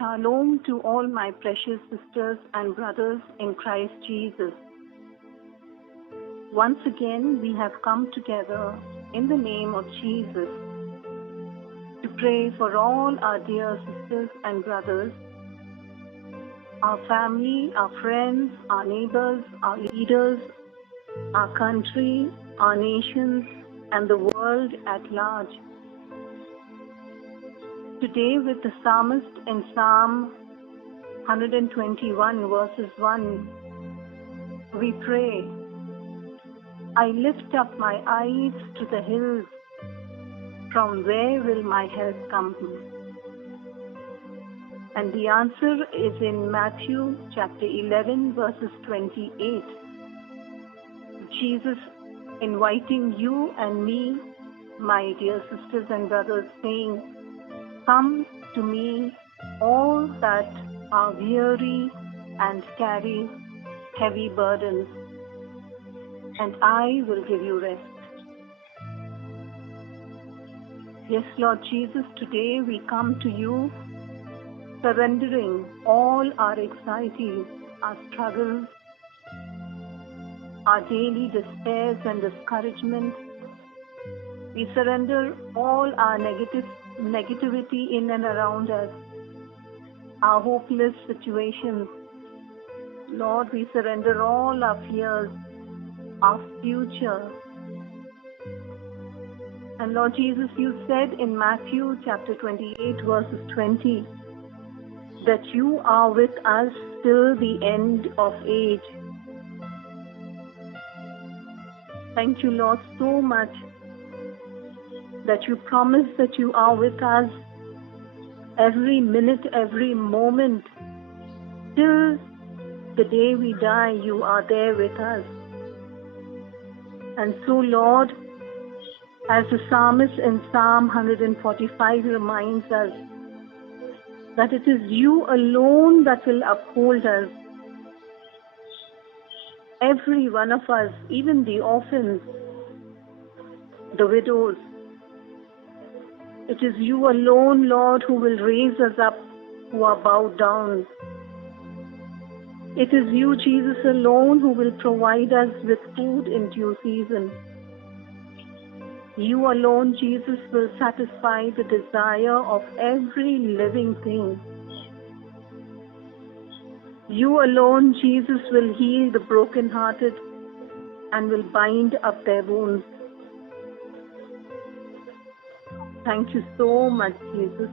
Shalom to all my precious sisters and brothers in Christ Jesus. Once again, we have come together in the name of Jesus to pray for all our dear sisters and brothers, our family, our friends, our neighbors, our leaders, our country, our nations, and the world at large. Today, with the psalmist in Psalm 121 verses 1, we pray, I lift up my eyes to the hills, from where will my help come? And the answer is in Matthew chapter 11 verses 28. Jesus inviting you and me, my dear sisters and brothers, saying, come to me, all that are weary and carry heavy burdens, and I will give you rest. Yes, Lord Jesus, today we come to you, surrendering all our anxieties, our struggles, our daily despairs and discouragement. We surrender all our negativity in and around us, our hopeless situations. Lord, we surrender all our fears, our future. And Lord Jesus, you said in Matthew chapter 28 verses 20 that you are with us till the end of age. Thank you, Lord, so much that you promise that you are with us every minute, every moment. Till the day we die, you are there with us. And so, Lord, as the psalmist in Psalm 145 reminds us, that it is you alone that will uphold us. Every one of us, even the orphans, the widows, it is you alone, Lord, who will raise us up who are bowed down. It is you, Jesus, alone who will provide us with food in due season. You alone, Jesus, will satisfy the desire of every living thing. You alone, Jesus, will heal the brokenhearted and will bind up their wounds. Thank you so much, Jesus.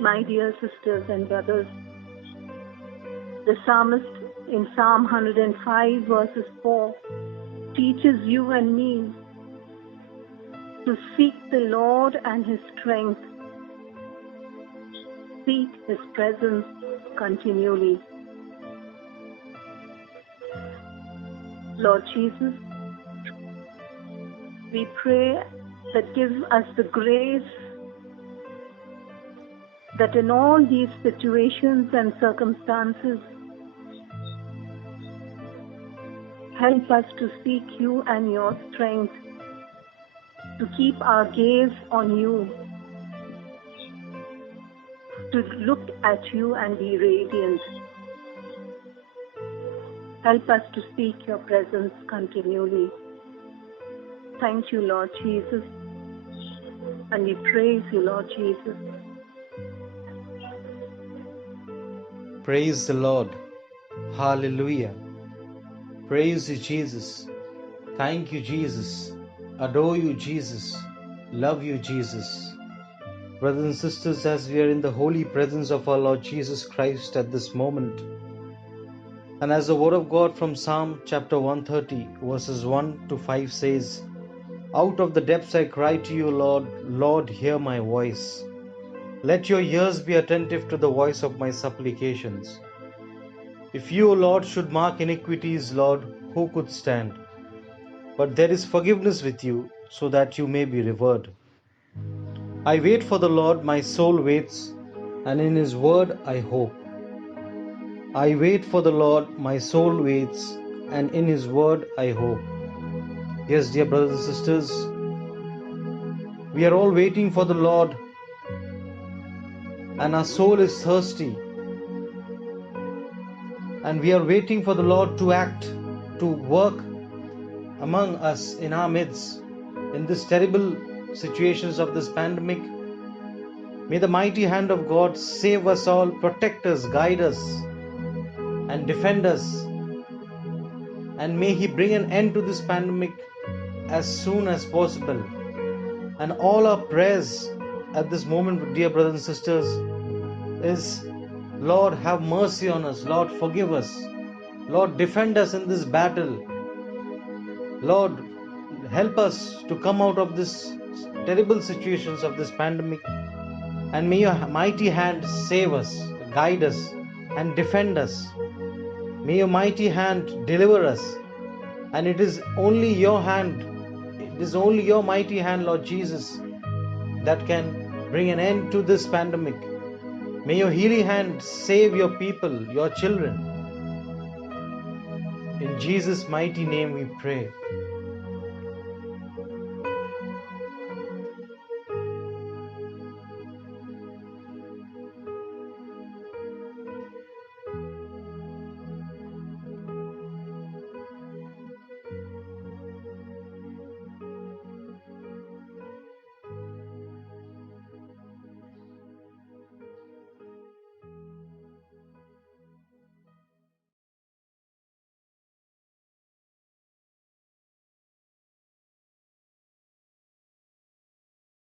My dear sisters and brothers, the psalmist in Psalm 105 verses 4 teaches you and me to seek the Lord and His strength. Seek His presence continually. Lord Jesus, we pray that give us the grace that in all these situations and circumstances, help us to seek you and your strength, to keep our gaze on you, to look at you and be radiant. Help us to seek your presence continually. Thank you, Lord Jesus, and we praise you, Lord Jesus. Praise the Lord. Hallelujah. Praise you, Jesus. Thank you, Jesus. Adore you, Jesus. Love you, Jesus. Brothers and sisters, as we are in the holy presence of our Lord Jesus Christ at this moment, and as the word of God from Psalm chapter 130 verses 1 to 5 says, out of the depths I cry to you, Lord, Lord, hear my voice. Let your ears be attentive to the voice of my supplications. If you, O Lord, should mark iniquities, Lord, who could stand? But there is forgiveness with you, so that you may be revered. I wait for the Lord, my soul waits, and in His word I hope. I wait for the Lord, my soul waits, and in His word I hope. Yes, dear brothers and sisters, we are all waiting for the Lord and our soul is thirsty, and we are waiting for the Lord to act, to work among us in our midst in this terrible situations of this pandemic. May the mighty hand of God save us all, protect us, guide us, and defend us. And may He bring an end to this pandemic as soon as possible. And all our prayers at this moment, dear brothers and sisters, is, Lord, have mercy on us. Lord, forgive us. Lord, defend us in this battle. Lord, help us to come out of this terrible situations of this pandemic. And may your mighty hand save us, guide us, and defend us. May your mighty hand deliver us. And it is only your hand, it is only your mighty hand, Lord Jesus, that can bring an end to this pandemic. May your healing hand save your people, your children. In Jesus' mighty name we pray.